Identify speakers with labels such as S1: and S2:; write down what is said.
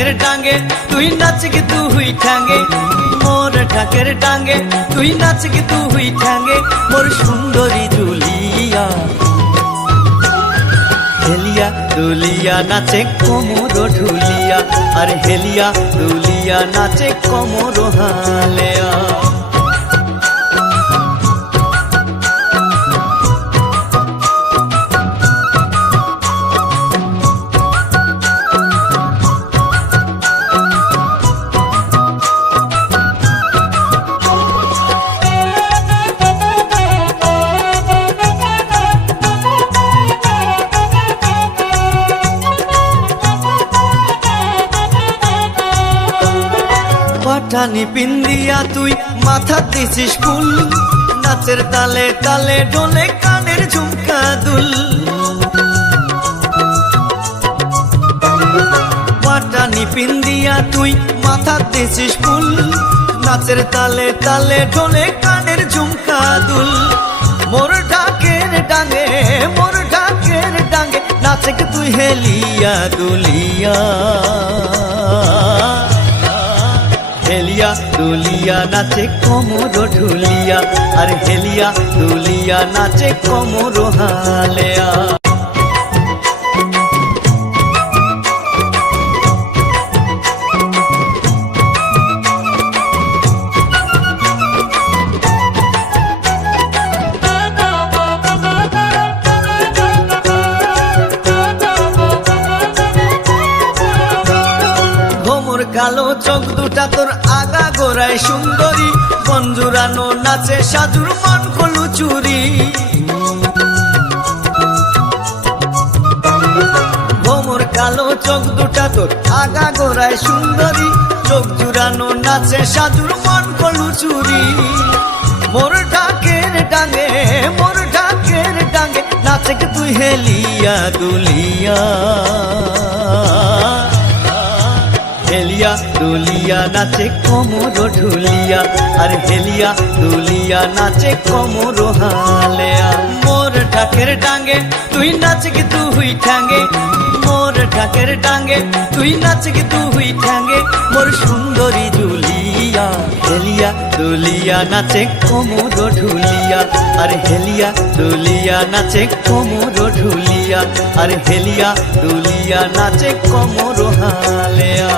S1: ঠাকের ডাঙ্গে, তুই নাচ কি তুই ঠাঙ্গে মোর ঠাকের ডাঙ্গে, তুই নাচ কি তুই ঠাঙ্গে মোর সুন্দরী দুলিয়া। হেলিয়া দুলিয়া নাচে কোমর ঢুলিয়া। আর হেলিয়া দুলিয়া নাচে কোমর হালেয়া। পাঠানি পিন্দিয়া তুই মাথা দিছিস ফুল। নাচের তালে তালে ডোলে কানের ঝুমকা দুল। পাটানি পিন্দিয়া তুই মাথা দিছিস ফুল। নাচের তালে তালে ডোলে কানের ঝুমকা দুল। মোর ডাকের ডাঙে, মোর ডাকের ডাঙে নাচে তুই হেলিয়া দুলিয়া। হেলিয়া দুলিয়া নাচে কোমর ঢুলিয়া আর হেলিয়া দুলিয়া নাচে কোমর হালেয়া। ভোমর কালো চোখ দুটা তোর আগা গোড়ায় সুন্দরী। বঞ্জুরানো নাচে, সাজুর মন কলু চুরি। ভোমর কালো চোখ দুটা তোর আগা গোড়ায় সুন্দরী। চোখ জুড়ানো নাচে, সাজুর মন কলু চুরি। মোর ডাকের ডাঙে, মোর ডাকের ডাঙে, নাচে তুই হেলিয়া দুলিয়া? হেলিয়া দুলিয়া নাচে কোমর ঢুলিয়া। আর হেলিয়া দুলিয়া নাচে কোমর হালেয়া। মোর ঢাকের ডাঙ্গে তুই নাচ কি তুই ঠ্যাঙ্গে। মোর ঢাকের ডাঙ্গে তুই নাচ কি তুই ঠ্যাঙ্গে। মোর সুন্দরী জুলিয়া হেলিয়া দুলিয়া নাচে কোমর ঢুলিয়া। আর হেলিয়া দুলিয়া নাচে কোমর ঢুলিয়া। আর হেলিয়া দুলিয়া নাচে কোমর হালেয়া।